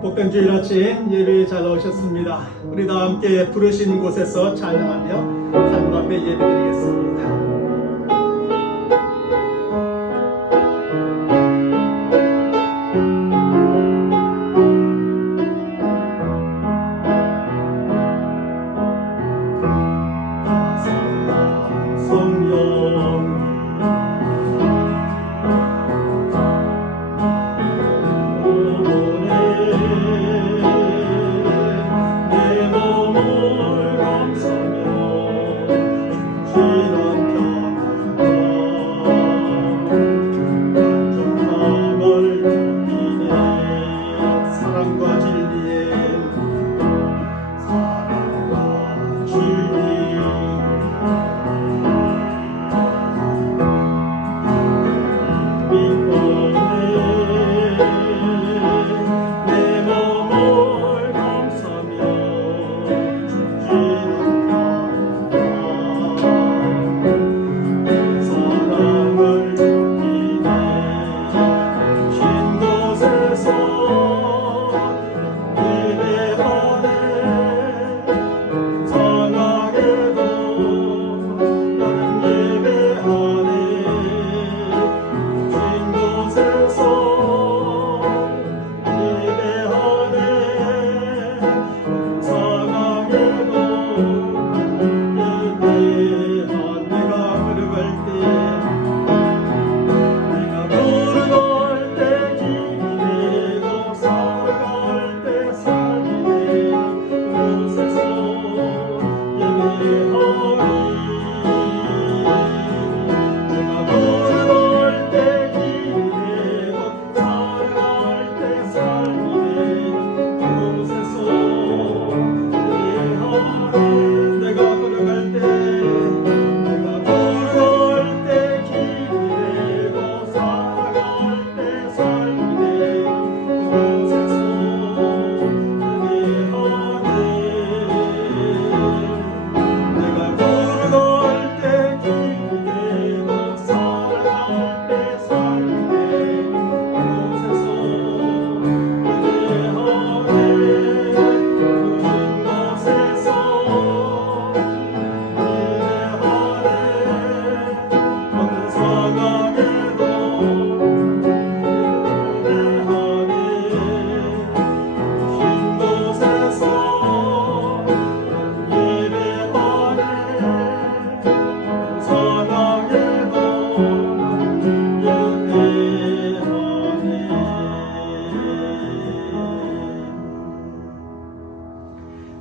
복된 주일 아침 예배에 잘 오셨습니다. 우리 다 함께 부르신 곳에서 찬양하며 하나님 앞에 예배드리겠습니다.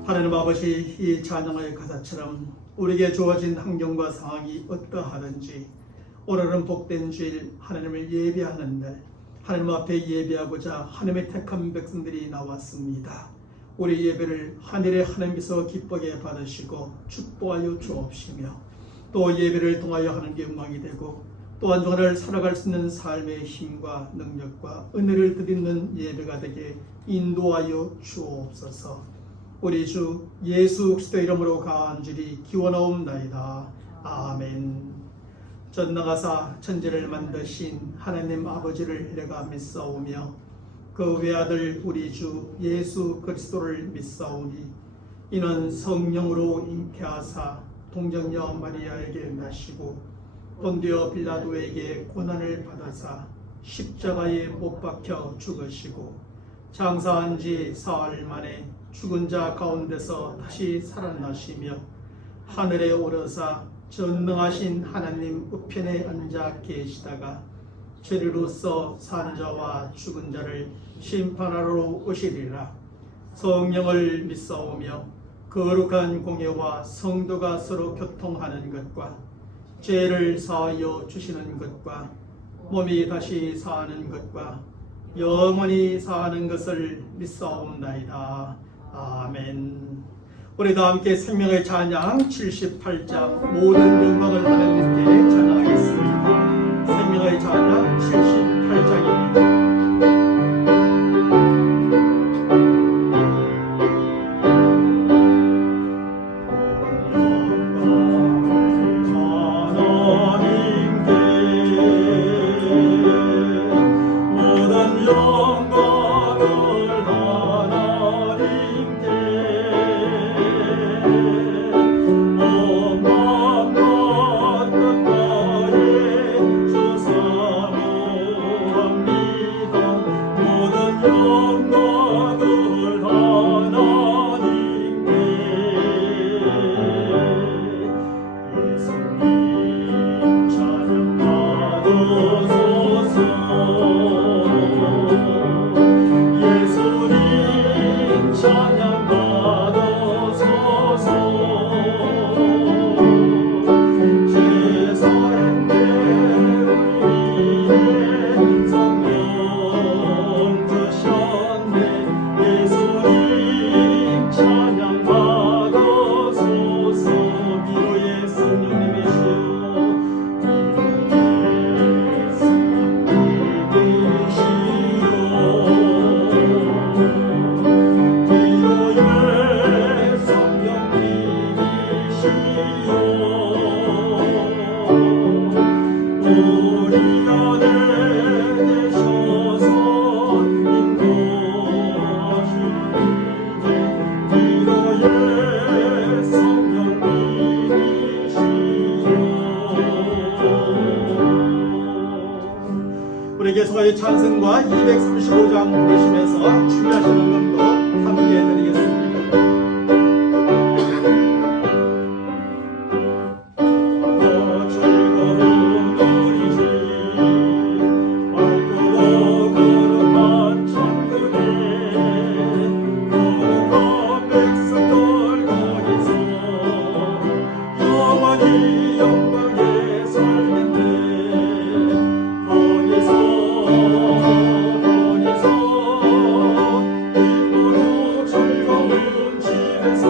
하나님 아버지, 이 찬양의 가사처럼 우리에게 주어진 환경과 상황이 어떠하든지 오늘은 복된 주일 하나님을 예배하는 날, 하나님 앞에 예배하고자 하나님의 택한 백성들이 나왔습니다. 우리 예배를 하늘의 하나님께서 기쁘게 받으시고 축복하여 주옵시며 또 예배를 통하여 하나님께 영광이 되고 또한 오늘 살아갈 수 있는 삶의 힘과 능력과 은혜를 드리는 예배가 되게 인도하여 주옵소서. 우리 주 예수 그리스도 이름으로 간절히 기원하옵나이다. 아멘. 전능하사 천지를 만드신 하나님 아버지를 내가 믿사오며 그 외아들 우리 주 예수 그리스도를 믿사오니 이는 성령으로 잉태하사 동정녀 마리아에게 나시고 본디오 빌라도에게 고난을 받아사 십자가에 못 박혀 죽으시고 장사한 지 사흘 만에 죽은 자 가운데서 다시 살아나시며 하늘에 오르사 전능하신 하나님 우편에 앉아 계시다가 죄리로서 산 자와 죽은 자를 심판하러 오시리라. 성령을 믿사오며 거룩한 공예와 성도가 서로 교통하는 것과 죄를 사하여 주시는 것과 몸이 다시 사는 것과 영원히 사는 것을 믿사옵나이다. 아멘. 우리 다 함께 생명의 찬양 78장 모든 영광을 하나님께 찬양하겠습니다. 생명의 찬양 78장입니다. 영광을 다 예수님 찬양 받으소서. 제사했네 우리의 성령 드셨네. 예수님 찬양 받으소서. 위로의 성령님이시여 우리에게 소가의 찬송가 235장 부르시면서 준비하시는 음도 함께 해드리겠습니다. 즐거운 우리 집 밝고 거룩한 천국에 거룩한 백성들 거기서 영원히 영광에 살겠네. 거기서 기쁘고 즐거운 집에서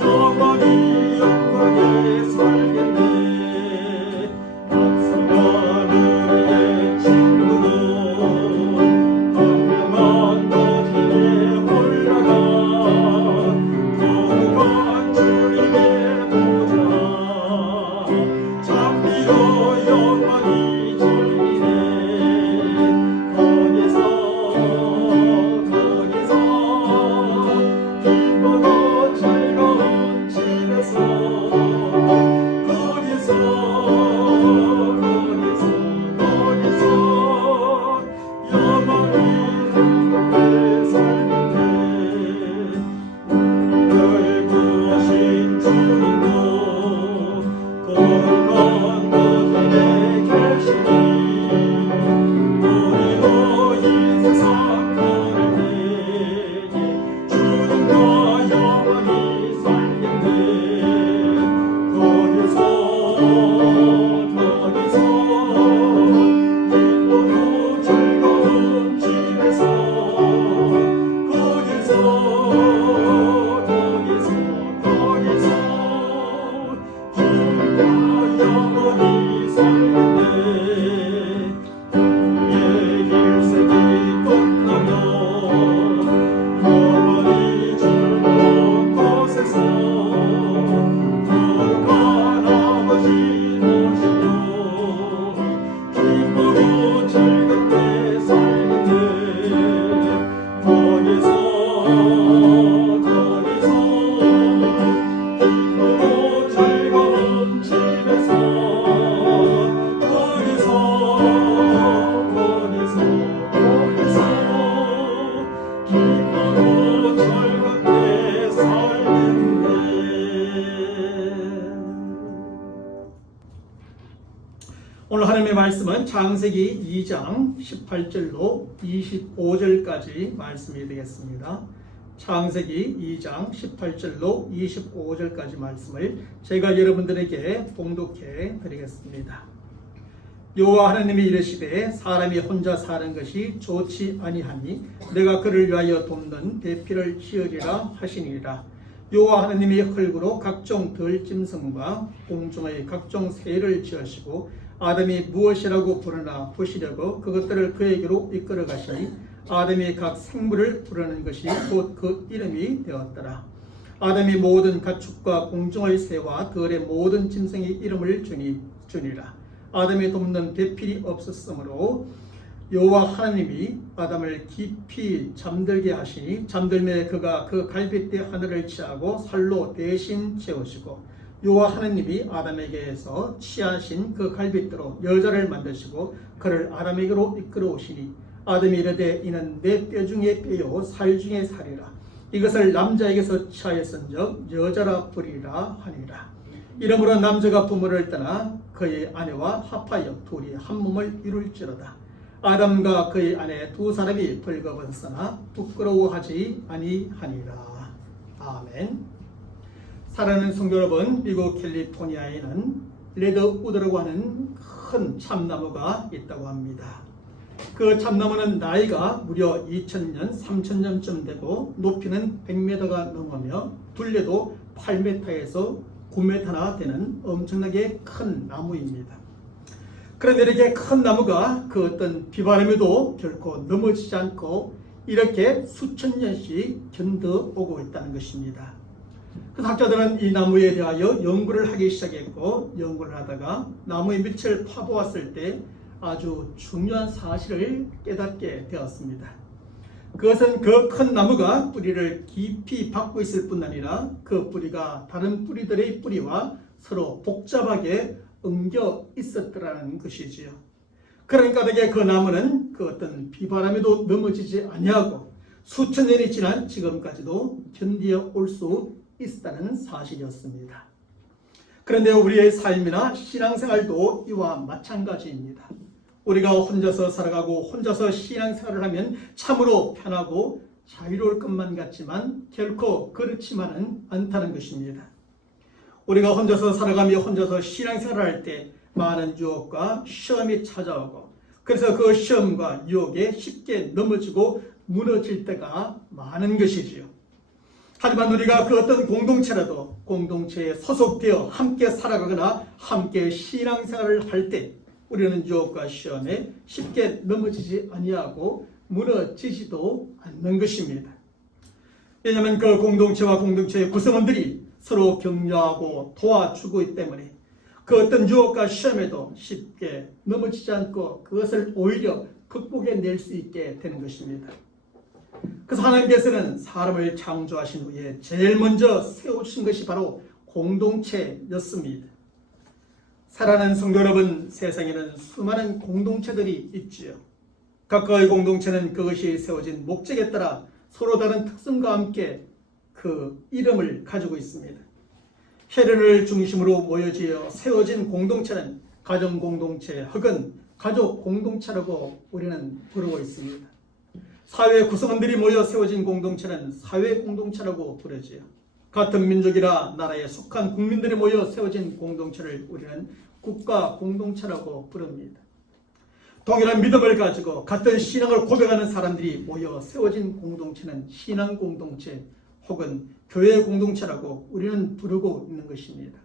영원히 영광에 살겠네. 약속한 우리의 친구는 건강한 거지에 올라가 거룩한 주님의 보좌 장미로 영원히 즐기네. 거기서 기쁘고 즐거운 집에서 거기서 영원히 행복해 살겠네. 우리를 구하신 주님도 거룩한 거기에 계시니 우리도 이 세상 거를 내니 주님과 영원히 살겠네. 거기서 기쁘고 즐거운 집에서 거기서 주님과 영원히 살겠네. 우리의 일생이 끝나면 영원히 즐거운 곳에서 거룩한 아버지 모시며 기쁘고 즐겁게 살겠네. 거기서 기쁘고 즐거운 집에서 거기서 기쁘고 즐겁게 살겠네. 오늘 하나님의 말씀은 창세기 2장 18절로 25절까지 말씀이 되겠습니다. 창세기 2장 18절로 25절까지 말씀을 제가 여러분들에게 봉독해 드리겠습니다. 여호와 하나님이 이르시되 사람이 혼자 사는 것이 좋지 아니하니 내가 그를 위하여 돕는 배필을 지으리라 하시니라. 여호와 하나님이 흙으로 각종 들짐승과 공중의 각종 새를 지으시고 아담이 무엇이라고 부르나 보시려고 그것들을 그에게로 이끌어 가시니 아담이 각 생물을 부르는 것이 곧 그 이름이 되었더라. 아담이 모든 가축과 공중의 새와 들의 모든 짐승의 이름을 주니라. 아담이 돕는 배필이 없었으므로 여호와 하나님이 아담을 깊이 잠들게 하시니 잠들매 그가 그 갈빗대 하늘을 취하고 살로 대신 채우시고 여호와 하나님이 아담에게서 취하신 그 갈빗대로 여자를 만드시고 그를 아담에게로 이끌어 오시니 아담이 이르되 이는 내 뼈 중에 뼈요 살 중에 살이라. 이것을 남자에게서 취하였은즉 여자라 부리라 하니라. 이러므로 남자가 부모를 떠나 그의 아내와 합하여 둘이 한 몸을 이룰지로다. 아담과 그의 아내 두 사람이 벌거벗었으나 부끄러워하지 아니하니라. 아멘. 사랑하는 성도 여러분, 미국 캘리포니아에는 레드우드라고 하는 큰 참나무가 있다고 합니다. 그 참나무는 나이가 무려 2000년, 3000년쯤 되고 높이는 100m가 넘으며 둘레도 8m에서 9m나 되는 엄청나게 큰 나무입니다. 그런데 이렇게 큰 나무가 그 어떤 비바람에도 결코 넘어지지 않고 이렇게 수천 년씩 견뎌오고 있다는 것입니다. 그 학자들은 이 나무에 대하여 연구를 하기 시작했고, 연구를 하다가 나무의 밑을 파보았을 때 아주 중요한 사실을 깨닫게 되었습니다. 그것은 그 큰 나무가 뿌리를 깊이 박고 있을 뿐 아니라 그 뿌리가 다른 뿌리들의 뿌리와 서로 복잡하게 엉겨 있었더라는 것이지요. 그러니까 그 나무는 그 어떤 비바람에도 넘어지지 아니하고 수천 년이 지난 지금까지도 견디어 올 수 있다는 사실이었습니다. 그런데 우리의 삶이나 신앙생활도 이와 마찬가지입니다. 우리가 혼자서 살아가고 혼자서 신앙생활을 하면 참으로 편하고 자유로울 것만 같지만 결코 그렇지만은 않다는 것입니다. 우리가 혼자서 살아가며 혼자서 신앙생활을 할 때 많은 유혹과 시험이 찾아오고, 그래서 그 시험과 유혹에 쉽게 넘어지고 무너질 때가 많은 것이지요. 하지만 우리가 그 어떤 공동체라도 공동체에 소속되어 함께 살아가거나 함께 신앙생활을 할 때 우리는 유혹과 시험에 쉽게 넘어지지 아니하고 무너지지도 않는 것입니다. 왜냐하면 그 공동체와 공동체의 구성원들이 서로 격려하고 도와주고 있기 때문에 그 어떤 유혹과 시험에도 쉽게 넘어지지 않고 그것을 오히려 극복해낼 수 있게 되는 것입니다. 그래서 하나님께서는 사람을 창조하신 후에 제일 먼저 세우신 것이 바로 공동체였습니다. 사랑하는 성도 여러분, 세상에는 수많은 공동체들이 있지요. 각각의 공동체는 그것이 세워진 목적에 따라 서로 다른 특성과 함께 그 이름을 가지고 있습니다. 혈연을 중심으로 모여지어 세워진 공동체는 가정공동체 혹은 가족공동체라고 우리는 부르고 있습니다. 사회 구성원들이 모여 세워진 공동체는 사회공동체라고 부르지요. 같은 민족이나 나라에 속한 국민들이 모여 세워진 공동체를 우리는 국가공동체라고 부릅니다. 동일한 믿음을 가지고 같은 신앙을 고백하는 사람들이 모여 세워진 공동체는 신앙공동체 혹은 교회공동체라고 우리는 부르고 있는 것입니다.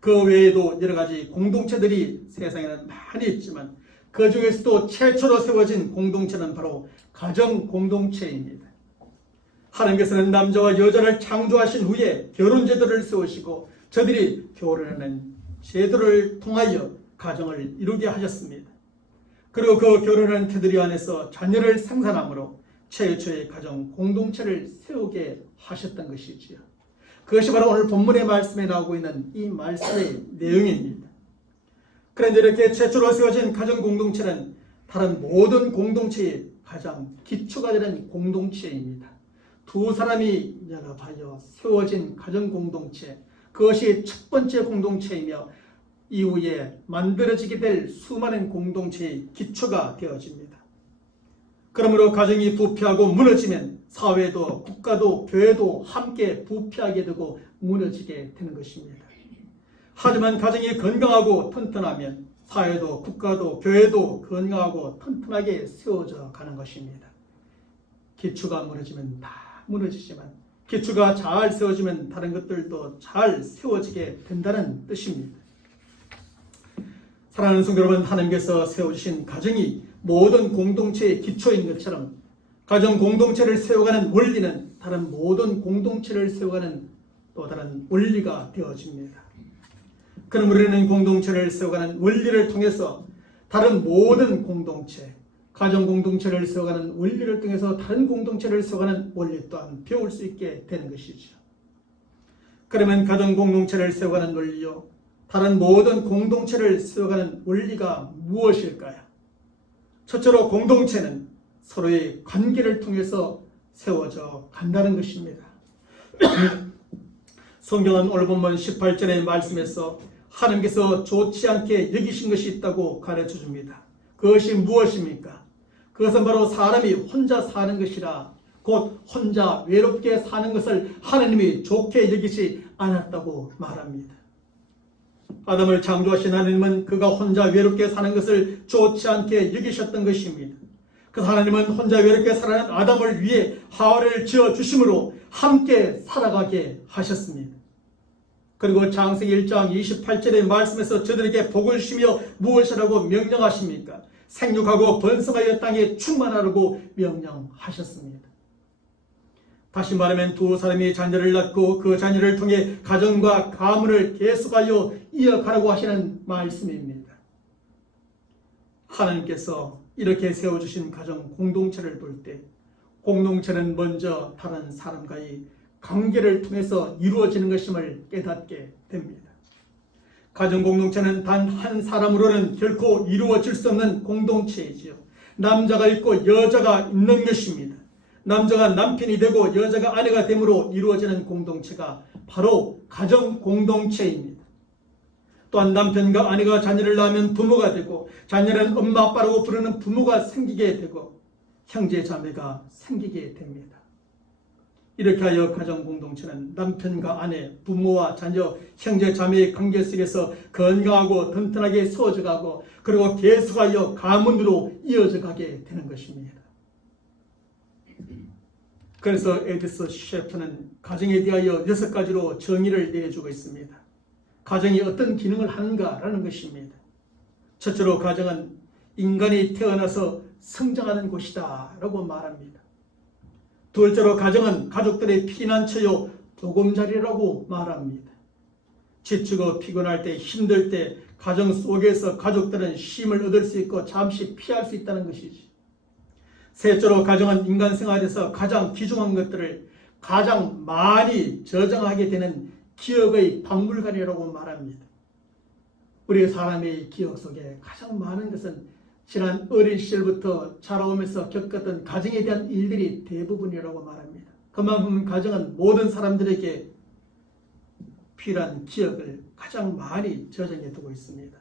그 외에도 여러 가지 공동체들이 세상에는 많이 있지만 그 중에서도 최초로 세워진 공동체는 바로 가정공동체입니다. 하나님께서는 남자와 여자를 창조하신 후에 결혼제도를 세우시고 저들이 결혼하는 제도를 통하여 가정을 이루게 하셨습니다. 그리고 그 결혼하는 테두리 안에서 자녀를 생산함으로 최초의 가정 공동체를 세우게 하셨던 것이지요. 그것이 바로 오늘 본문의 말씀에 나오고 있는 이 말씀의 내용입니다. 그런데 이렇게 최초로 세워진 가정 공동체는 다른 모든 공동체의 가장 기초가 되는 공동체입니다. 두 사람이 연합하여 세워진 가정 공동체, 그것이 첫 번째 공동체이며 이후에 만들어지게 될 수많은 공동체의 기초가 되어집니다. 그러므로 가정이 부패하고 무너지면 사회도 국가도 교회도 함께 부패하게 되고 무너지게 되는 것입니다. 하지만 가정이 건강하고 튼튼하면 사회도 국가도 교회도 건강하고 튼튼하게 세워져 가는 것입니다. 기초가 무너지면 다 무너지지만 기초가 잘 세워지면 다른 것들도 잘 세워지게 된다는 뜻입니다. 사랑하는 성도 여러분, 하나님께서 세워주신 가정이 모든 공동체의 기초인 것처럼 가정 공동체를 세워가는 원리는 다른 모든 공동체를 세워가는 또 다른 원리가 되어집니다. 그럼 우리는 공동체를 세워가는 원리를 통해서 다른 모든 공동체, 가정 공동체를 세워가는 원리를 통해서 다른 공동체를 세워가는 원리 또한 배울 수 있게 되는 것이죠. 그러면 가정 공동체를 세워가는 원리요, 다른 모든 공동체를 세워가는 원리가 무엇일까요? 첫째로 공동체는 서로의 관계를 통해서 세워져 간다는 것입니다. 성경은 오늘 본문 18절의 말씀에서 하나님께서 좋지 않게 여기신 것이 있다고 가르쳐 줍니다. 그것이 무엇입니까? 그것은 바로 사람이 혼자 사는 것이라, 곧 혼자 외롭게 사는 것을 하나님이 좋게 여기지 않았다고 말합니다. 아담을 창조하신 하나님은 그가 혼자 외롭게 사는 것을 좋지 않게 여기셨던 것입니다. 그 하나님은 혼자 외롭게 살아가는 아담을 위해 하와를 지어주심으로 함께 살아가게 하셨습니다. 그리고 창세기 1장 28절의 말씀에서 저들에게 복을 주시며 무엇이라고 명령하십니까? 생육하고 번성하여 땅에 충만하라고 명령하셨습니다. 다시 말하면 두 사람이 자녀를 낳고 그 자녀를 통해 가정과 가문을 계속하여 이어가라고 하시는 말씀입니다. 하나님께서 이렇게 세워주신 가정 공동체를 볼 때 공동체는 먼저 다른 사람과의 관계를 통해서 이루어지는 것임을 깨닫게 됩니다. 가정 공동체는 단 한 사람으로는 결코 이루어질 수 없는 공동체이지요. 남자가 있고 여자가 있는 것입니다. 남자가 남편이 되고 여자가 아내가 됨으로 이루어지는 공동체가 바로 가정 공동체입니다. 또한 남편과 아내가 자녀를 낳으면 부모가 되고 자녀는 엄마 아빠라고 부르는 부모가 생기게 되고 형제 자매가 생기게 됩니다. 이렇게 하여 가정 공동체는 남편과 아내, 부모와 자녀, 형제 자매의 관계 속에서 건강하고 튼튼하게 세워져 가고 그리고 계속하여 가문으로 이어져 가게 되는 것입니다. 그래서 에디서 셰프는 가정에 대하여 6가지로 정의를 내려주고 있습니다. 가정이 어떤 기능을 하는가라는 것입니다. 첫째로 가정은 인간이 태어나서 성장하는 곳이다 라고 말합니다. 둘째로 가정은 가족들의 피난처요 보금자리라고 말합니다. 지치고 피곤할 때 힘들 때 가정 속에서 가족들은 쉼을 얻을 수 있고 잠시 피할 수 있다는 것이지. 셋째로 가정은 인간 생활에서 가장 귀중한 것들을 가장 많이 저장하게 되는 기억의 박물관이라고 말합니다. 우리 사람의 기억 속에 가장 많은 것은 지난 어린 시절부터 자라오면서 겪었던 가정에 대한 일들이 대부분이라고 말합니다. 그만큼 가정은 모든 사람들에게 필요한 기억을 가장 많이 저장해 두고 있습니다.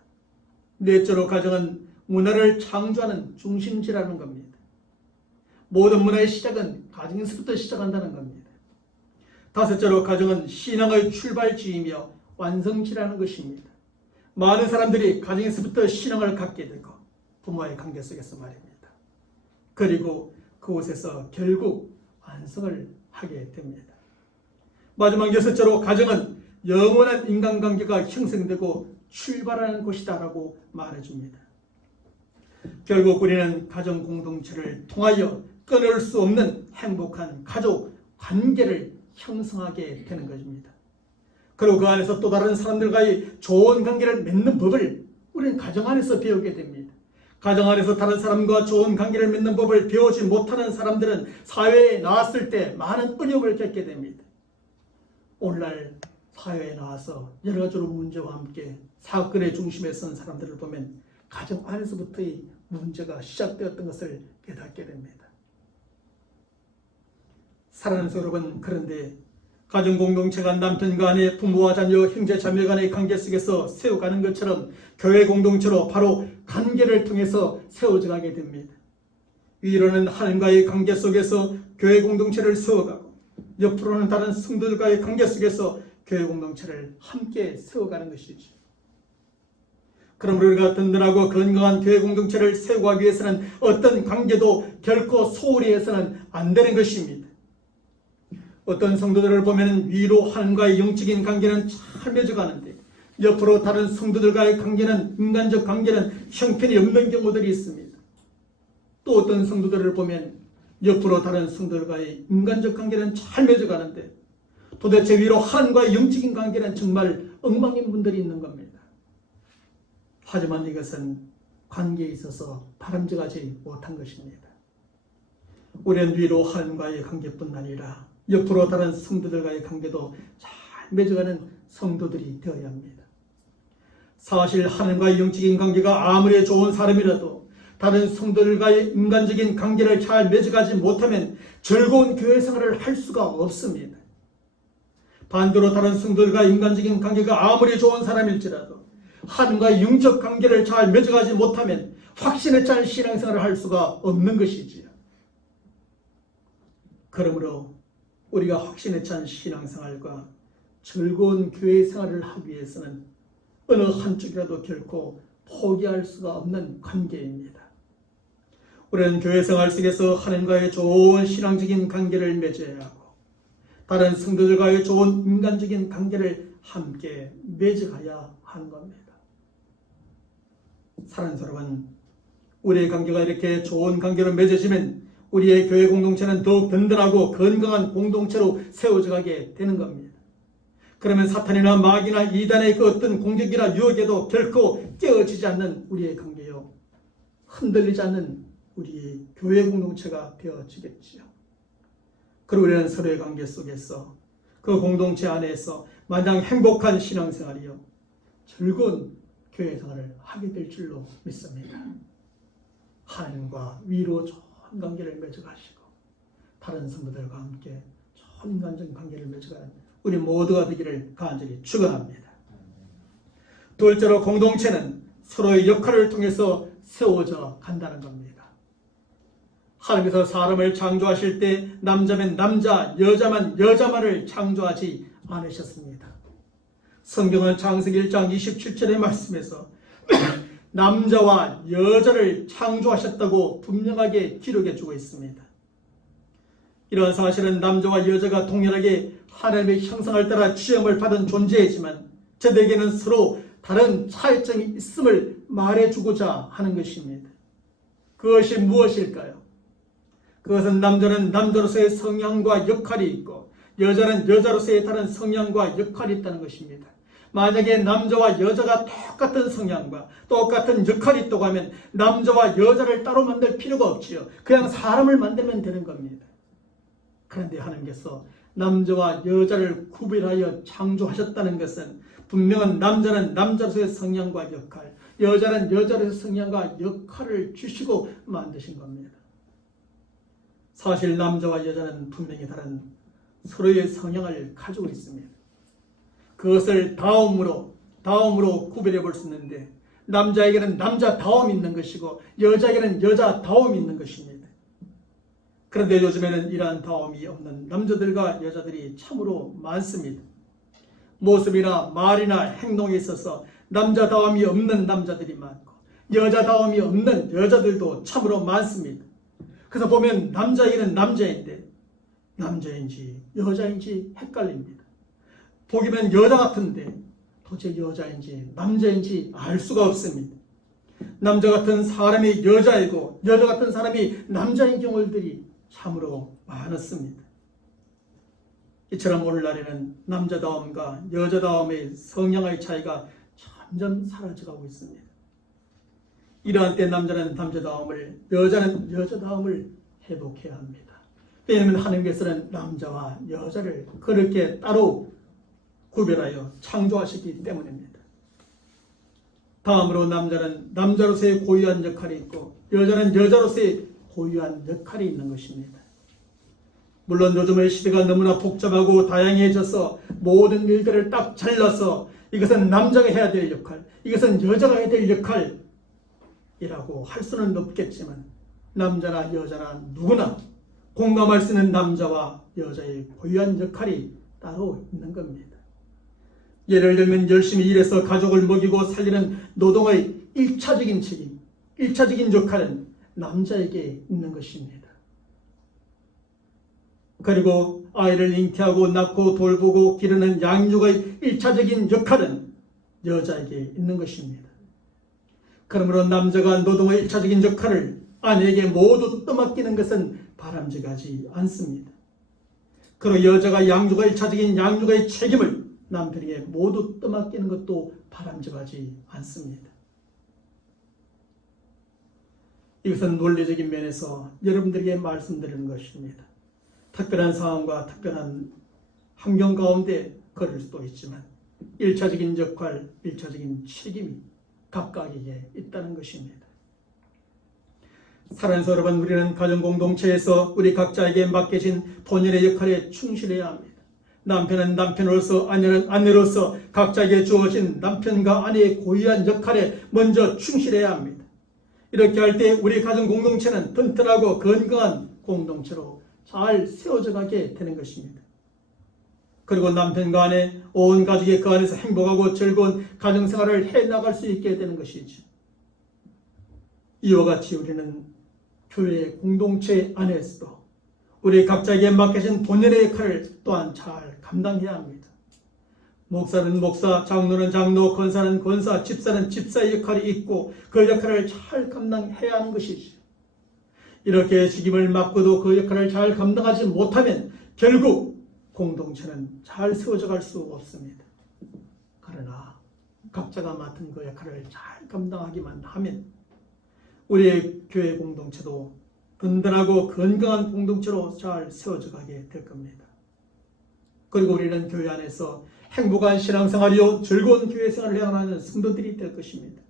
넷째로 가정은 문화를 창조하는 중심지라는 겁니다. 모든 문화의 시작은 가정에서부터 시작한다는 겁니다. 다섯째로 가정은 신앙의 출발지이며 완성지라는 것입니다. 많은 사람들이 가정에서부터 신앙을 갖게 되고 부모와의 관계 속에서 말입니다. 그리고 그곳에서 결국 완성을 하게 됩니다. 마지막 여섯째로 가정은 영원한 인간관계가 형성되고 출발하는 곳이다라고 말해줍니다. 결국 우리는 가정 공동체를 통하여 끊을 수 없는 행복한 가족 관계를 형성하게 되는 것입니다. 그리고 그 안에서 또 다른 사람들과의 좋은 관계를 맺는 법을 우리는 가정 안에서 배우게 됩니다. 가정 안에서 다른 사람과 좋은 관계를 맺는 법을 배우지 못하는 사람들은 사회에 나왔을 때 많은 어려움을 겪게 됩니다. 오늘날 사회에 나와서 여러 가지로 문제와 함께 사건의 중심에 선 사람들을 보면 가정 안에서부터의 문제가 시작되었던 것을 깨닫게 됩니다. 사랑하는 여러분, 그런데 가정 공동체가 남편과 아내, 부모와 자녀, 형제 자매 간의 관계 속에서 세워가는 것처럼 교회 공동체로 바로 관계를 통해서 세워져 가게 됩니다. 위로는 하나님과의 관계 속에서 교회 공동체를 세워가고 옆으로는 다른 성도들과의 관계 속에서 교회 공동체를 함께 세워가는 것이죠. 그럼 우리가 든든하고 건강한 교회 공동체를 세워가기 위해서는 어떤 관계도 결코 소홀히 해서는 안 되는 것입니다. 어떤 성도들을 보면 위로 하나님과의 영적인 관계는 잘 맺어가는데 옆으로 다른 성도들과의 관계는 인간적 관계는 형편이 없는 경우들이 있습니다. 또 어떤 성도들을 보면 옆으로 다른 성도들과의 인간적 관계는 잘 맺어가는데 도대체 위로 하나님과의 영적인 관계는 정말 엉망인 분들이 있는 겁니다. 하지만 이것은 관계에 있어서 바람직하지 못한 것입니다. 우리는 위로 하나님과의 관계뿐 아니라 옆으로 다른 성도들과의 관계도 잘 맺어가는 성도들이 되어야 합니다. 사실 하나님과의 영적인 관계가 아무리 좋은 사람이라도 다른 성도들과의 인간적인 관계를 잘 맺어가지 못하면 즐거운 교회 생활을 할 수가 없습니다. 반대로 다른 성도들과 인간적인 관계가 아무리 좋은 사람일지라도 하나님과의 영적 관계를 잘 맺어가지 못하면 확신에 찬 신앙생활을 할 수가 없는 것이지요. 그러므로 우리가 확신에 찬 신앙생활과 즐거운 교회 생활을 하기 위해서는 어느 한쪽이라도 결코 포기할 수가 없는 관계입니다. 우리는 교회 생활 속에서 하나님과의 좋은 신앙적인 관계를 맺어야 하고 다른 성도들과의 좋은 인간적인 관계를 함께 맺어가야 하는 겁니다. 사랑하는 여러분, 우리의 관계가 이렇게 좋은 관계로 맺어지면 우리의 교회 공동체는 더욱 든든하고 건강한 공동체로 세워져 가게 되는 겁니다. 그러면 사탄이나 마귀나 이단의 그 어떤 공격이나 유혹에도 결코 깨어지지 않는 우리의 관계요, 흔들리지 않는 우리의 교회 공동체가 되어지겠지요. 그리고 우리는 서로의 관계 속에서 그 공동체 안에서 마냥 행복한 신앙생활이요, 즐거운 교회 생활을 하게 될 줄로 믿습니다. 하나님과 위로 좋은 관계를 맺어가시고 다른 성도들과 함께 좋은 인간적인 관계를 맺어가는 우리 모두가 되기를 간절히 축원합니다. 둘째로, 공동체는 서로의 역할을 통해서 세워져 간다는 겁니다. 하나님께서 사람을 창조하실 때 남자면 남자, 여자만 여자만을 창조하지 않으셨습니다. 성경은 창세기 1장 27절의 말씀에서 남자와 여자를 창조하셨다고 분명하게 기록해 주고 있습니다. 이러한 사실은 남자와 여자가 동일하게 하나님의 형상을 따라 취함을 받은 존재이지만 저들에게는 서로 다른 차이점이 있음을 말해주고자 하는 것입니다. 그것이 무엇일까요? 그것은 남자는 남자로서의 성향과 역할이 있고 여자는 여자로서의 다른 성향과 역할이 있다는 것입니다. 만약에 남자와 여자가 똑같은 성향과 똑같은 역할이 있다고 하면 남자와 여자를 따로 만들 필요가 없지요. 그냥 사람을 만들면 되는 겁니다. 그런데 하나님께서 남자와 여자를 구별하여 창조하셨다는 것은 분명한 남자는 남자로서의 성향과 역할, 여자는 여자로서의 성향과 역할을 주시고 만드신 겁니다. 사실 남자와 여자는 분명히 다른 서로의 성향을 가지고 있습니다. 그것을 다움으로 구별해 볼 수 있는데 남자에게는 남자다움이 있는 것이고 여자에게는 여자다움이 있는 것입니다. 그런데 요즘에는 이러한 다움이 없는 남자들과 여자들이 참으로 많습니다. 모습이나 말이나 행동에 있어서 남자다움이 없는 남자들이 많고 여자다움이 없는 여자들도 참으로 많습니다. 그래서 보면 남자에게는 남자인데 남자인지 여자인지 헷갈립니다. 보기면 여자 같은데 도대체 여자인지 남자인지 알 수가 없습니다. 남자 같은 사람이 여자이고 여자 같은 사람이 남자인 경우들이 참으로 많았습니다. 이처럼 오늘날에는 남자다움과 여자다움의 성향의 차이가 점점 사라져가고 있습니다. 이러한 때 남자는 남자다움을, 여자는 여자다움을 회복해야 합니다. 왜냐하면 하나님께서는 남자와 여자를 그렇게 따로 구별하여 창조하셨기 때문입니다. 다음으로 남자는 남자로서의 고유한 역할이 있고 여자는 여자로서의 고유한 역할이 있는 것입니다. 물론 요즘의 시대가 너무나 복잡하고 다양해져서 모든 일들을 딱 잘라서 이것은 남자가 해야 될 역할, 이것은 여자가 해야 될 역할이라고 할 수는 없겠지만 남자나 여자나 누구나 공감할 수 있는 남자와 여자의 고유한 역할이 따로 있는 겁니다. 예를 들면 열심히 일해서 가족을 먹이고 살리는 노동의 1차적인 책임, 1차적인 역할은 남자에게 있는 것입니다. 그리고 아이를 잉태하고 낳고 돌보고 기르는 양육의 1차적인 역할은 여자에게 있는 것입니다. 그러므로 남자가 노동의 1차적인 역할을 아내에게 모두 떠맡기는 것은 바람직하지 않습니다. 그리고 여자가 양육의 1차적인 양육의 책임을 남편에게 모두 떠맡기는 것도 바람직하지 않습니다. 이것은 논리적인 면에서 여러분들에게 말씀드리는 것입니다. 특별한 상황과 특별한 환경 가운데 그럴 수도 있지만 1차적인 역할, 1차적인 책임이 각각에게 있다는 것입니다. 사랑하는 여러분, 우리는 가정 공동체에서 우리 각자에게 맡겨진 본연의 역할에 충실해야 합니다. 남편은 남편으로서, 아내는 아내로서 각자에게 주어진 남편과 아내의 고유한 역할에 먼저 충실해야 합니다. 이렇게 할 때 우리 가정 공동체는 튼튼하고 건강한 공동체로 잘 세워져 가게 되는 것입니다. 그리고 남편과 아내, 온 가족이 그 안에서 행복하고 즐거운 가정생활을 해나갈 수 있게 되는 것이죠. 이와 같이 우리는 교회 공동체 안에서도 우리 각자에게 맡겨진 본연의 역할을 또한 잘 감당해야 합니다. 목사는 목사, 장로는 장로, 권사는 권사, 집사는 집사의 역할이 있고 그 역할을 잘 감당해야 하는 것이지. 이렇게 직임을 맡고도 그 역할을 잘 감당하지 못하면 결국 공동체는 잘 세워져 갈 수 없습니다. 그러나 각자가 맡은 그 역할을 잘 감당하기만 하면 우리의 교회 공동체도 든든하고 건강한 공동체로 잘 세워져 가게 될 겁니다. 그리고 우리는 교회 안에서 행복한 신앙생활이요 즐거운 교회 생활을 해나가는 성도들이 될 것입니다.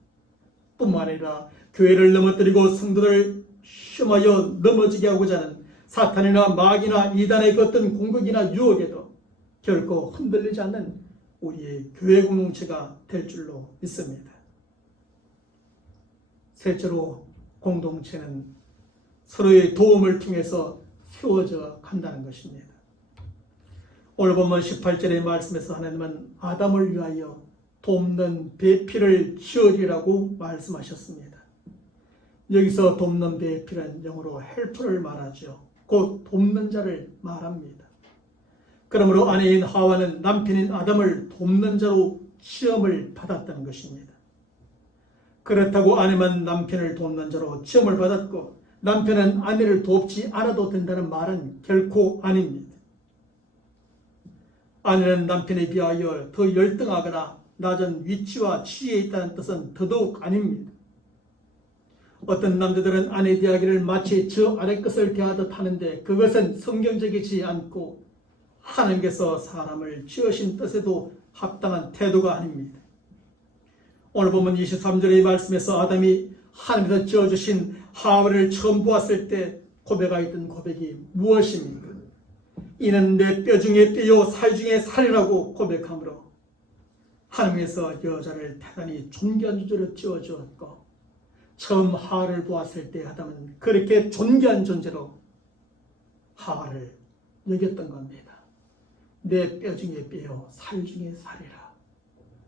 뿐만 아니라 교회를 넘어뜨리고 성도들을 시험하여 넘어지게 하고자 하는 사탄이나 마귀나 이단의 어떤 공격이나 유혹에도 결코 흔들리지 않는 우리의 교회 공동체가 될 줄로 믿습니다. 셋째로, 공동체는 서로의 도움을 통해서 세워져 간다는 것입니다. 오늘 본문 18절의 말씀에서 하나님은 아담을 위하여 돕는 배필을 지으리라고 말씀하셨습니다. 여기서 돕는 배필은 영어로 헬프를 말하죠. 곧 돕는 자를 말합니다. 그러므로 아내인 하와는 남편인 아담을 돕는 자로 시험을 받았다는 것입니다. 그렇다고 아내만 남편을 돕는 자로 시험을 받았고 남편은 아내를 돕지 않아도 된다는 말은 결코 아닙니다. 아내는 남편에 비하여 더 열등하거나 낮은 위치와 지위에 있다는 뜻은 더더욱 아닙니다. 어떤 남자들은 아내에 대하기를 마치 저 아래 것을 대하듯 하는데 그것은 성경적이지 않고 하나님께서 사람을 지으신 뜻에도 합당한 태도가 아닙니다. 오늘 보면 23절의 말씀에서 아담이 하나님께서 지어주신 하와를 처음 보았을 때 고백하였던 고백이 무엇입니까? 이는 내 뼈 중에 뼈요 살 중에 살이라고 고백하므로 하나님께서 여자를 대단히 존귀한 존재로 지어주었고 처음 하와를 보았을 때 아담은 그렇게 존귀한 존재로 하와를 여겼던 겁니다. 내 뼈 중에 뼈요 살 중에 살이라.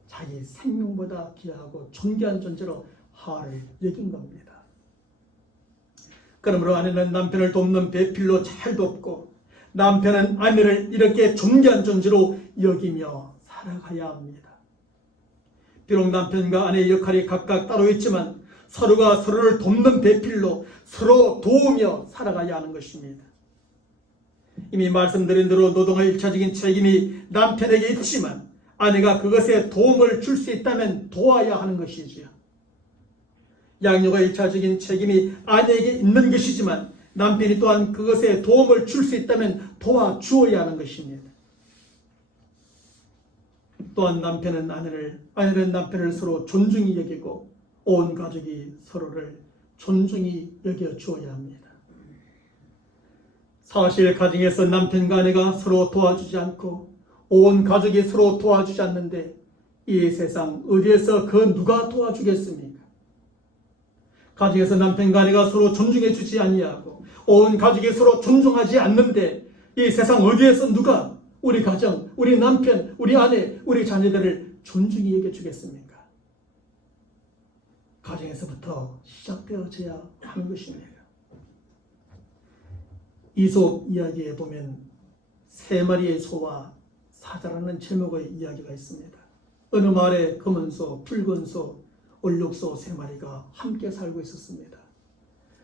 자기 생명보다 귀하고 존귀한 존재로 하와를 여긴 겁니다. 그러므로 아내는 남편을 돕는 배필로 잘 돕고 남편은 아내를 이렇게 존귀한 존재로 여기며 살아가야 합니다. 비록 남편과 아내의 역할이 각각 따로 있지만 서로가 서로를 돕는 배필로 서로 도우며 살아가야 하는 것입니다. 이미 말씀드린 대로 노동의 1차적인 책임이 남편에게 있지만 아내가 그것에 도움을 줄 수 있다면 도와야 하는 것이지요. 양육의 1차적인 책임이 아내에게 있는 것이지만 남편이 또한 그것에 도움을 줄 수 있다면 도와주어야 하는 것입니다. 또한 남편은 아내를, 아내는 남편을 서로 존중히 여기고 온 가족이 서로를 존중히 여겨주어야 합니다. 사실 가정에서 남편과 아내가 서로 도와주지 않고 온 가족이 서로 도와주지 않는데 이 세상 어디에서 그 누가 도와주겠습니까? 가정에서 남편과 아내가 서로 존중해 주지 아니하고 온 가족이 서로 존중하지 않는데 이 세상 어디에서 누가 우리 가정, 우리 남편, 우리 아내, 우리 자녀들을 존중히 여겨주겠습니까? 가정에서부터 시작되어져야 하는 것입니다. 이솝 이야기에 보면 세 마리의 소와 사자라는 제목의 이야기가 있습니다. 어느 마을에 검은 소, 붉은 소, 얼룩소 세 마리가 함께 살고 있었습니다.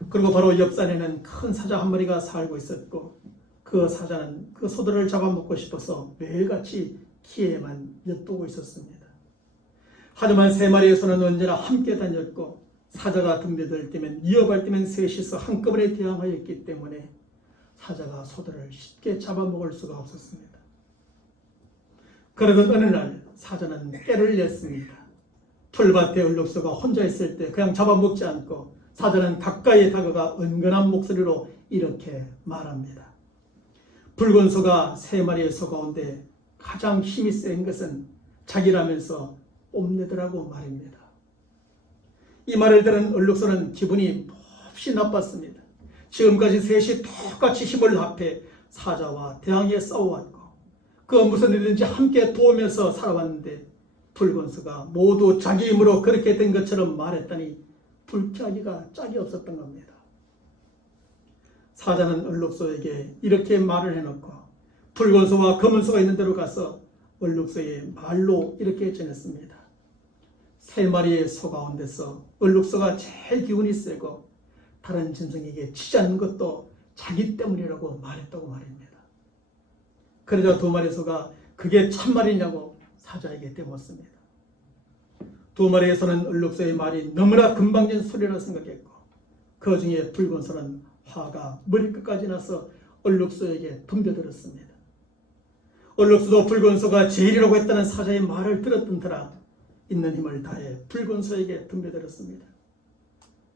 그리고 바로 옆 산에는 큰 사자 한 마리가 살고 있었고 그 사자는 그 소들을 잡아먹고 싶어서 매일같이 기회만 엿보고 있었습니다. 하지만 세 마리의 소는 언제나 함께 다녔고 사자가 등대들 때면 위협할 때면 셋이서 한꺼번에 대항하였기 때문에 사자가 소들을 쉽게 잡아먹을 수가 없었습니다. 그러던 어느 날 사자는 떼를 냈습니다. 풀밭에 얼룩소가 혼자 있을 때 그냥 잡아먹지 않고 사자는 가까이 다가가 은근한 목소리로 이렇게 말합니다. 붉은 소가 세 마리의 소 가운데 가장 힘이 센 것은 자기라면서 뽐내더라고 말입니다. 이 말을 들은 얼룩소는 기분이 몹시 나빴습니다. 지금까지 셋이 똑같이 힘을 합해 사자와 대항해 싸워왔고 그 무슨 일인지 함께 도우면서 살아왔는데 붉은 소가 모두 자기 힘으로 그렇게 된 것처럼 말했더니 불쾌하기가 짝이 없었던 겁니다. 사자는 얼룩소에게 이렇게 말을 해놓고 붉은 소와 검은 소가 있는 데로 가서 얼룩소의 말로 이렇게 전했습니다. 세 마리의 소 가운데서 얼룩소가 제일 기운이 세고 다른 짐승에게 치지 않는 것도 자기 때문이라고 말했다고 말입니다. 그러자 두 마리 소가 그게 참말이냐고 사자에게 대묻습니다. 두 마리의 소는 얼룩소의 말이 너무나 금방진 소리라 생각했고 그 중에 붉은 소는 화가 머리끝까지 나서 얼룩소에게 덤벼들었습니다. 얼룩소도 붉은 소가 제일이라고 했다는 사자의 말을 들었던 터라 있는 힘을 다해 붉은 소에게 덤벼들었습니다.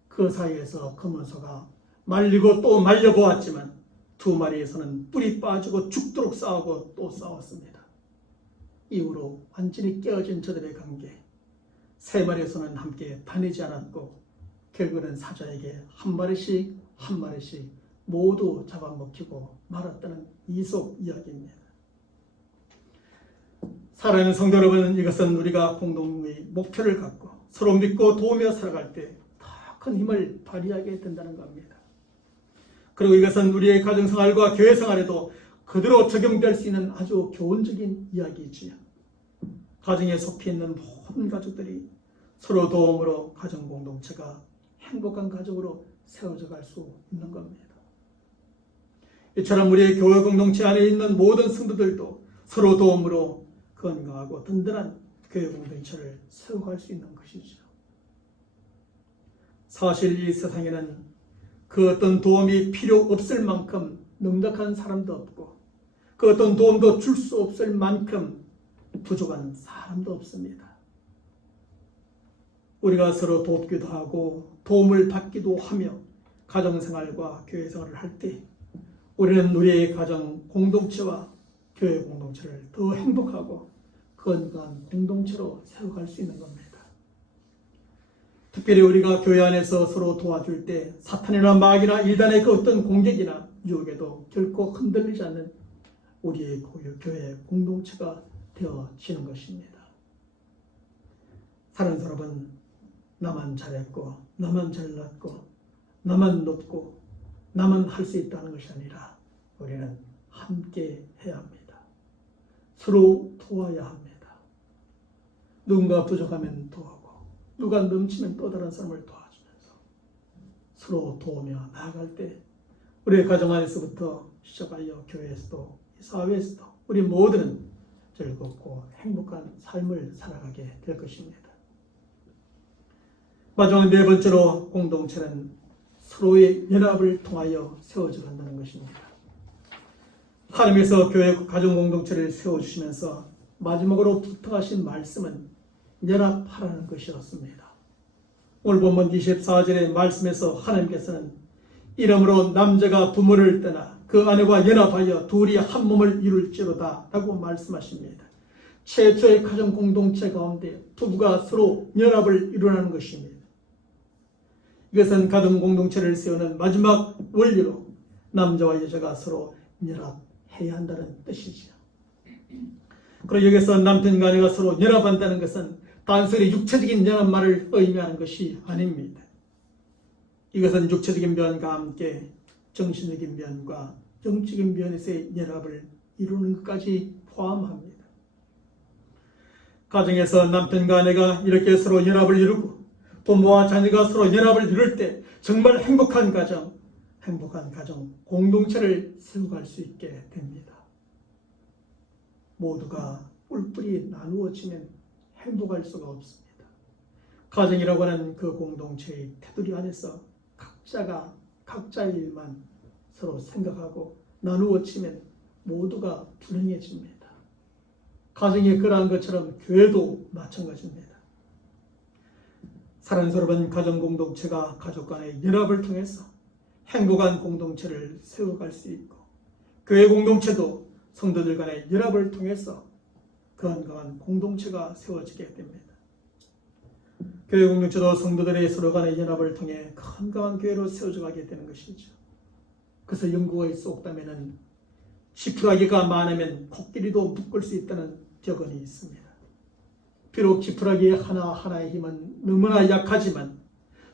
그 사이에서 검은 소가 말리고 또 말려보았지만 두 마리의 소는 뿔이 빠지고 죽도록 싸우고 또 싸웠습니다. 이후로 완전히 깨어진 저들의 관계, 세 마리의 소는 함께 다니지 않았고 결국은 사자에게 한 마리씩 모두 잡아먹히고 말았다는 이솝 이야기입니다. 사랑하는 성도 여러분, 이것은 우리가 공동의 목표를 갖고 서로 믿고 도우며 살아갈 때 더 큰 힘을 발휘하게 된다는 겁니다. 그리고 이것은 우리의 가정생활과 교회생활에도 그대로 적용될 수 있는 아주 교훈적인 이야기이지요. 가정에 속해 있는 모든 가족들이 서로 도움으로 가정 공동체가 행복한 가족으로 세워져 갈 수 있는 겁니다. 이처럼 우리의 교회 공동체 안에 있는 모든 성도들도 서로 도움으로 건강하고 든든한 교회 공동체를 세워갈 수 있는 것이죠. 사실 이 세상에는 그 어떤 도움이 필요 없을 만큼 넉넉한 사람도 없고 그 어떤 도움도 줄 수 없을 만큼 부족한 사람도 없습니다. 우리가 서로 돕기도 하고 도움을 받기도 하며 가정생활과 교회생활을 할 때 우리는 우리의 가정 공동체와 교회 공동체를 더 행복하고 건강한 공동체로 세워갈 수 있는 겁니다. 특별히 우리가 교회 안에서 서로 도와줄 때 사탄이나 마귀나 이단의 그 어떤 공격이나 유혹에도 결코 흔들리지 않는 우리의 교회 공동체가 되어지는 것입니다. 사랑하는 여러분, 나만 잘했고 나만 잘났고 나만 높고 나만 할 수 있다는 것이 아니라 우리는 함께 해야 합니다. 서로 도와야 합니다. 누군가 부족하면 도와고 누가 넘치면 또 다른 사람을 도와주면서 서로 도우며 나아갈 때 우리의 가정 안에서부터 시작하여 교회에서도 사회에서도 우리 모두는 즐겁고 행복한 삶을 살아가게 될 것입니다. 마지막 네 번째로 공동체는 서로의 연합을 통하여 세워져 간다는 것입니다. 하나님께서 교회 가정 공동체를 세워주시면서 마지막으로 부탁하신 말씀은 연합하라는 것이었습니다. 오늘 본문 24절의 말씀에서 하나님께서는 이러므로 남자가 부모를 떠나 그 아내와 연합하여 둘이 한 몸을 이룰지로다 라고 말씀하십니다. 최초의 가정 공동체 가운데 부부가 서로 연합을 이루라는 것입니다. 이것은 가정 공동체를 세우는 마지막 원리로 남자와 여자가 서로 연합해야 한다는 뜻이죠. 그리고 여기서 남편과 아내가 서로 연합한다는 것은 단순히 육체적인 연합만을 의미하는 것이 아닙니다. 이것은 육체적인 면과 함께 정신적인 면과 영적인 면에서의 연합을 이루는 것까지 포함합니다. 가정에서 남편과 아내가 이렇게 서로 연합을 이루고 부모와 자녀가 서로 연합을 이룰 때 정말 행복한 가정 공동체를 세워갈 수 있게 됩니다. 모두가 뿔뿔이 나누어지면 행복할 수가 없습니다. 가정이라고 하는 그 공동체의 테두리 안에서 각자가 각자의 일만 서로 생각하고 나누어지면 모두가 불행해집니다. 가정이 그러한 것처럼 교회도 마찬가지입니다. 사랑스러운 가정 공동체가 가족 간의 연합을 통해서 행복한 공동체를 세워갈 수 있고, 교회 공동체도 성도들 간의 연합을 통해서 건강한 공동체가 세워지게 됩니다. 교회 공동체도 성도들의 서로 간의 연합을 통해 건강한 교회로 세워져 가게 되는 것이죠. 그래서 연구가 쏙다면은 지푸라기가 많으면 코끼리도 묶을 수 있다는 격언이 있습니다. 비록 지푸라기 하나하나의 힘은 너무나 약하지만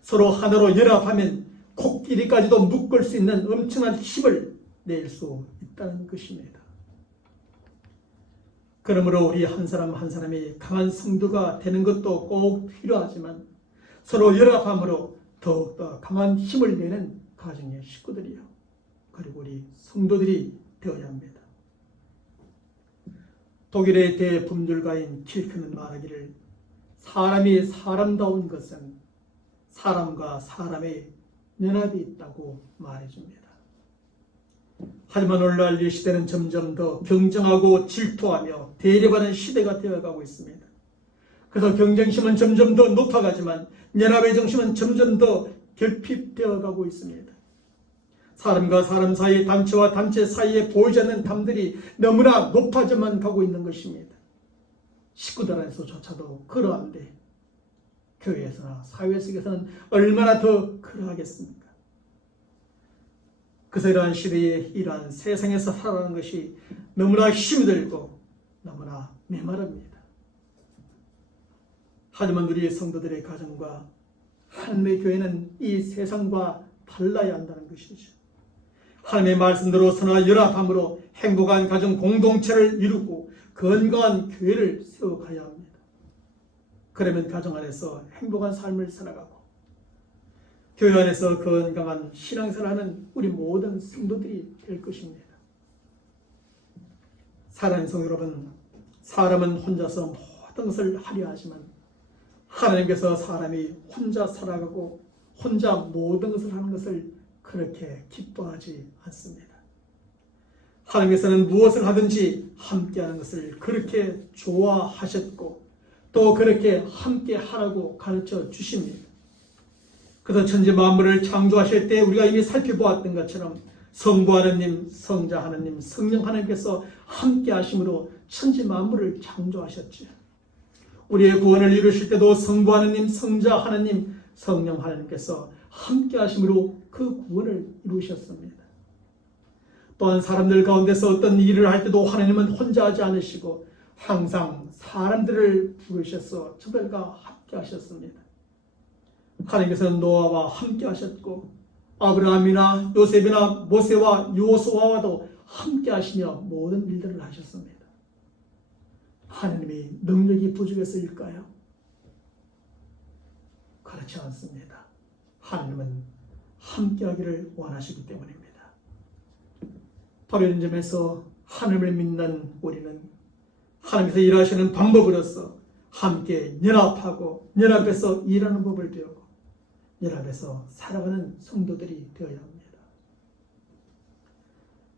서로 하나로 연합하면 코끼리까지도 묶을 수 있는 엄청난 힘을 낼 수 있다는 것입니다. 그러므로 우리 한 사람 한 사람이 강한 성도가 되는 것도 꼭 필요하지만 서로 연합함으로 더욱더 강한 힘을 내는 가정의 식구들이요, 그리고 우리 성도들이 되어야 합니다. 독일의 대품들가인 킬크는 말하기를, 사람이 사람다운 것은 사람과 사람의 연합이 있다고 말해줍니다. 하지만 오늘날 이 시대는 점점 더 경쟁하고 질투하며 대립하는 시대가 되어가고 있습니다. 그래서 경쟁심은 점점 더 높아가지만 연합의 정신은 점점 더 결핍되어가고 있습니다. 사람과 사람 사이, 단체와 단체 사이에 보이지 않는 담들이 너무나 높아져만 가고 있는 것입니다. 식구들 안에서조차도 그러한데 교회에서나 사회 속에서는 얼마나 더 그러하겠습니까? 그래서 이러한 시대에, 이러한 세상에서 살아가는 것이 너무나 힘들고 너무나 메마릅니다. 하지만 우리 성도들의 가정과 하나님의 교회는 이 세상과 달라야 한다는 것이죠. 하나님의 말씀대로 서로가 연합함으로 행복한 가정 공동체를 이루고 건강한 교회를 세워가야 합니다. 그러면 가정 안에서 행복한 삶을 살아가고 교회 안에서 건강한 신앙생활을 하는 우리 모든 성도들이 될 것입니다. 사랑하는 성도 여러분, 사람은 혼자서 모든 것을 하려 하지만 하나님께서 사람이 혼자 살아가고 혼자 모든 것을 하는 것을 그렇게 기뻐하지 않습니다. 하나님께서는 무엇을 하든지 함께하는 것을 그렇게 좋아하셨고 또 그렇게 함께 하라고 가르쳐 주십니다. 그래서 천지 만물을 창조하실 때 우리가 이미 살펴보았던 것처럼 성부 하나님, 성자 하나님, 성령 하나님께서 함께 하심으로 천지 만물을 창조하셨죠. 우리의 구원을 이루실 때도 성부 하나님, 성자 하나님, 성령 하나님께서 함께 하심으로 그 구원을 이루셨습니다. 또한 사람들 가운데서 어떤 일을 할 때도 하나님은 혼자 하지 않으시고 항상 사람들을 부르셔서 저들과 함께 하셨습니다. 하나님께서는 노아와 함께 하셨고 아브라함이나 요셉이나 모세와 여호수아와도 함께 하시며 모든 일들을 하셨습니다. 하나님의 능력이 부족해서일까요? 그렇지 않습니다. 하나님은 함께 하기를 원하시기 때문입니다. 바로 이런 점에서 하나님을 믿는 우리는 하나님께서 일하시는 방법으로서 함께 연합하고 연합해서 일하는 법을 배우고 연합해서 살아가는 성도들이 되어야 합니다.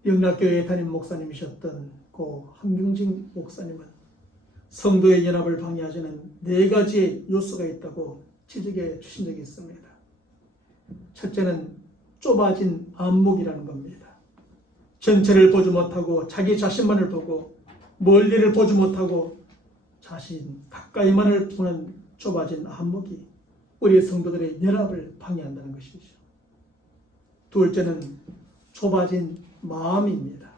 영락교회 담임 목사님이셨던 고 한경진 목사님은 성도의 연합을 방해하지는 4가지의 요소가 있다고 지적해 주신 적이 있습니다. 첫째는 좁아진 안목이라는 겁니다. 전체를 보지 못하고 자기 자신만을 보고 멀리를 보지 못하고 자신 가까이만을 보는 좁아진 안목이 우리 성도들의 연합을 방해한다는 것이죠. 둘째는 좁아진 마음입니다.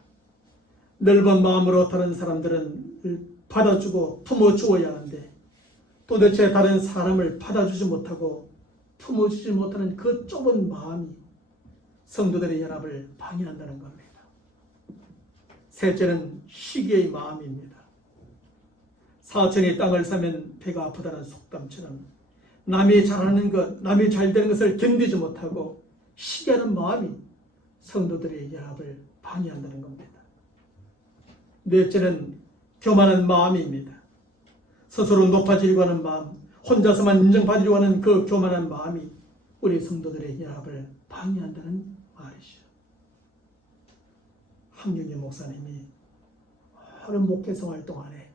넓은 마음으로 다른 사람들은 받아주고 품어주어야 하는데 도대체 다른 사람을 받아주지 못하고 품어주지 못하는 그 좁은 마음이 성도들의 연합을 방해한다는 겁니다. 셋째는 시기의 마음입니다. 사천이 땅을 사면 배가 아프다는 속담처럼 남이 잘하는 것, 남이 잘되는 것을 견디지 못하고 시기하는 마음이 성도들의 연합을 방해한다는 겁니다. 넷째는 교만한 마음입니다. 스스로 높아지려고 하는 마음, 혼자서만 인정받으려고 하는 그 교만한 마음이 우리 성도들의 연합을 방해한다는 말이죠. 한경재 목사님이 오랜 목회 생활 동안에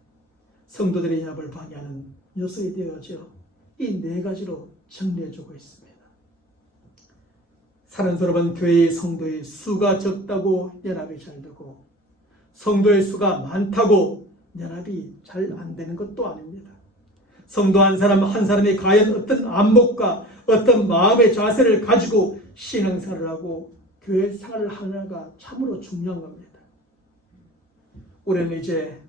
성도들의 연합을 방해하는 요소에 되어져 이 4가지로 정리해주고 있습니다. 사랑스러운 교회의 성도의 수가 적다고 연합이 잘 되고 성도의 수가 많다고 연합이 잘 안 되는 것도 아닙니다. 성도 한 사람 한 사람이 과연 어떤 안목과 어떤 마음의 자세를 가지고 신앙생활을 하고 교회 생활을 하느냐가 참으로 중요한 겁니다. 우리는 이제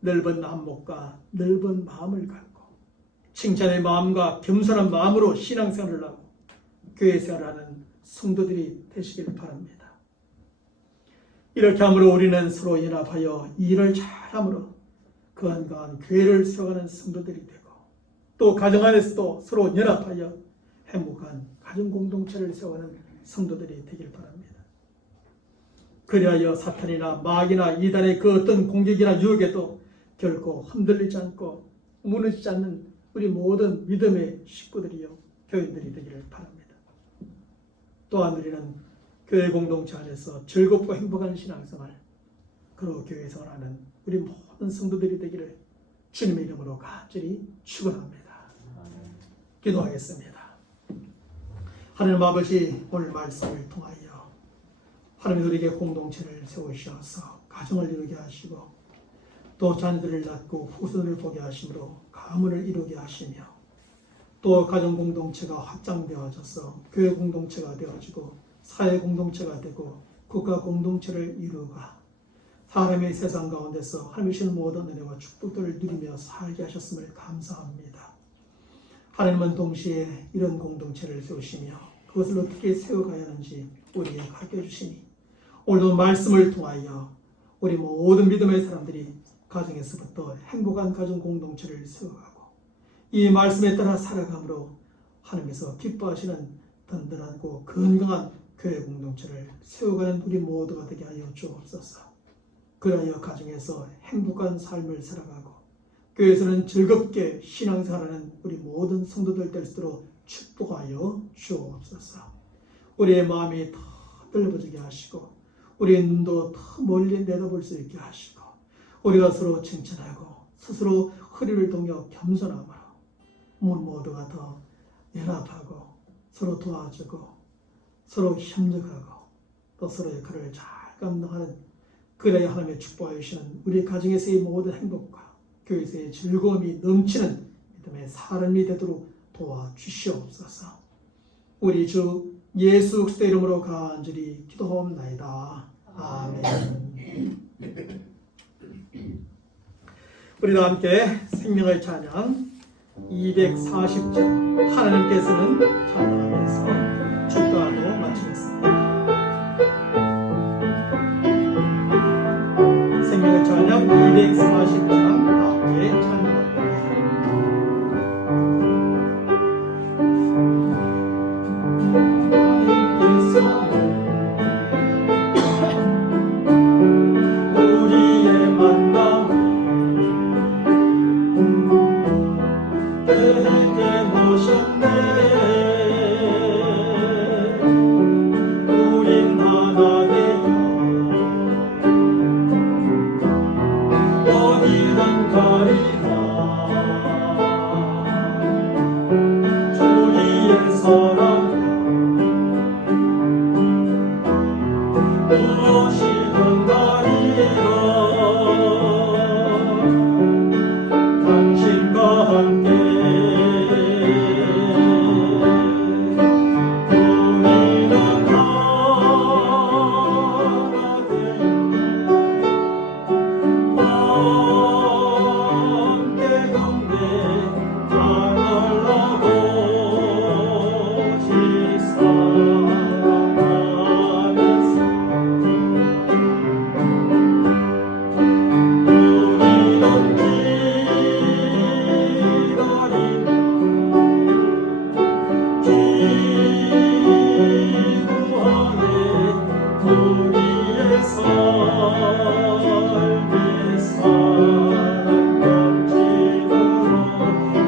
넓은 안목과 넓은 마음을 갖고 칭찬의 마음과 겸손한 마음으로 신앙생활을 하고 교회 생활을 하는 성도들이 되시길 바랍니다. 이렇게 함으로 우리는 서로 연합하여 일을 잘함으로 건강한 교회를 세워가는 성도들이 되고 또 가정 안에서도 서로 연합하여 행복한 가정 공동체를 세워가는 성도들이 되길 바랍니다. 그리하여 사탄이나 마귀나 이단의 그 어떤 공격이나 유혹에도 결코 흔들리지 않고 무너지지 않는 우리 모든 믿음의 식구들이요 교인들이 되기를 바랍니다. 또한 우리는 교회 공동체 안에서 즐겁고 행복한 신앙생활 그리고 교회 생활하는 우리 모든 성도들이 되기를 주님의 이름으로 간절히 축원합니다. 기도하겠습니다. 하나님 아버지, 오늘 말씀을 통하여 하나님 우리에게 공동체를 세우셔서 가정을 이루게 하시고 또 자녀들을 낳고 후손을 보게 하심으로 가문을 이루게 하시며 또 가정 공동체가 확장되어져서 교회 공동체가 되어지고 사회 공동체가 되고 국가 공동체를 이루가 사람의 세상 가운데서 하나님이 주신 모든 은혜와 축복들을 누리며 살게 하셨음을 감사합니다. 하나님은 동시에 이런 공동체를 세우시며 그것을 어떻게 세워가야 하는지 우리에게 가르쳐 주시니 오늘도 말씀을 통하여 우리 모든 믿음의 사람들이 가정에서부터 행복한 가정 공동체를 세워가고 이 말씀에 따라 살아감으로 하나님께서 기뻐하시는 든든하고 건강한 교회 공동체를 세워가는 우리 모두가 되게 하여 주옵소서. 그러하여 가정에서 행복한 삶을 살아가고 교회에서는 즐겁게 신앙생활하는 우리 모든 성도들 될 수 있도록 축복하여 주옵소서. 우리의 마음이 더 넓어지게 하시고 우리의 눈도 더 멀리 내다볼 수 있게 하시고 우리가 서로 칭찬하고 스스로 허리를 동여 겸손함으로 모두가 더 연합하고 서로 도와주고 서로 협력하고 또 서로의 역할을 잘 감당하는 그래야 하나님의 축복하여 주시는 우리 가정에서의 모든 행복과 교회에서의 즐거움이 넘치는 믿음의 사람이 되도록 도와주시옵소서. 우리 주 예수 그리스도의 이름으로 간절히 기도하옵나이다. 아멘. 우리가 함께 생명의 찬양 240절 하나님께서는 찬양하면서 축도하고 마치겠습니다. 생명의 찬양 240장 함께 찬양합니다.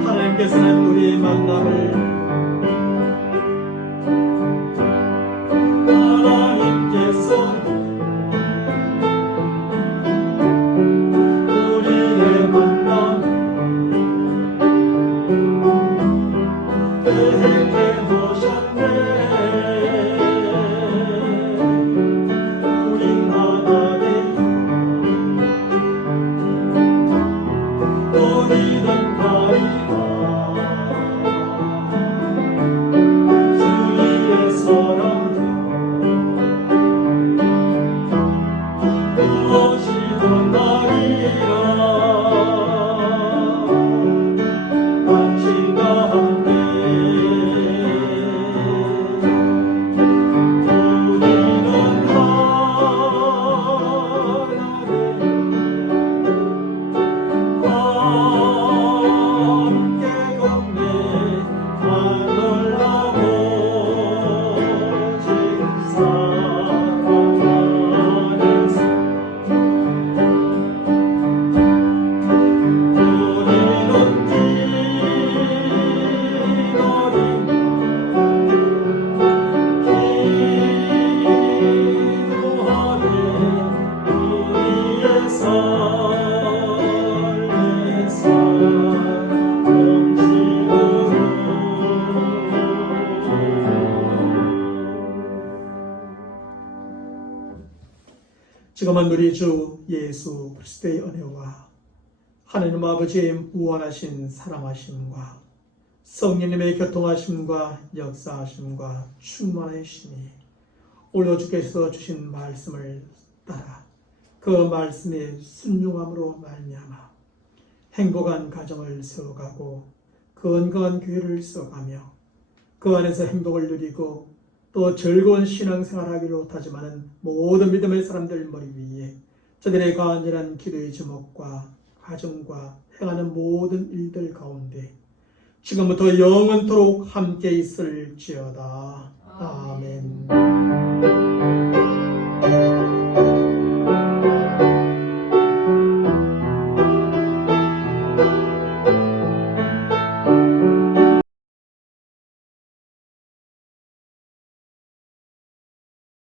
하나님께서는 우리의 만남을 우리의 만남 우리는 가리라 주의 사랑도 무엇이든 나리라 당신과 함께 우리는 함께 걷네 안 놀라고 오직 사랑 안에서 우리는 기도하네 우리의 삶의 지금은 우리 주 예수 그리스도의 은혜와 하나님 아버지의 무한하신 사랑하심과 성령님의 교통하심과 역사하심과 충만하심이 오늘 주께서 주신 말씀을 따라 그 말씀에 순종함으로 말미암아 행복한 가정을 세워가고 건강한 교회를 세워가며 그 안에서 행복을 누리고 또 즐거운 신앙생활하기로 다짐하는 모든 믿음의 사람들 머리 위에 저들의 간절한 기도의 제목과 가정과 행하는 모든 일들 가운데 지금부터 영원토록 함께 있을지어다. 아멘.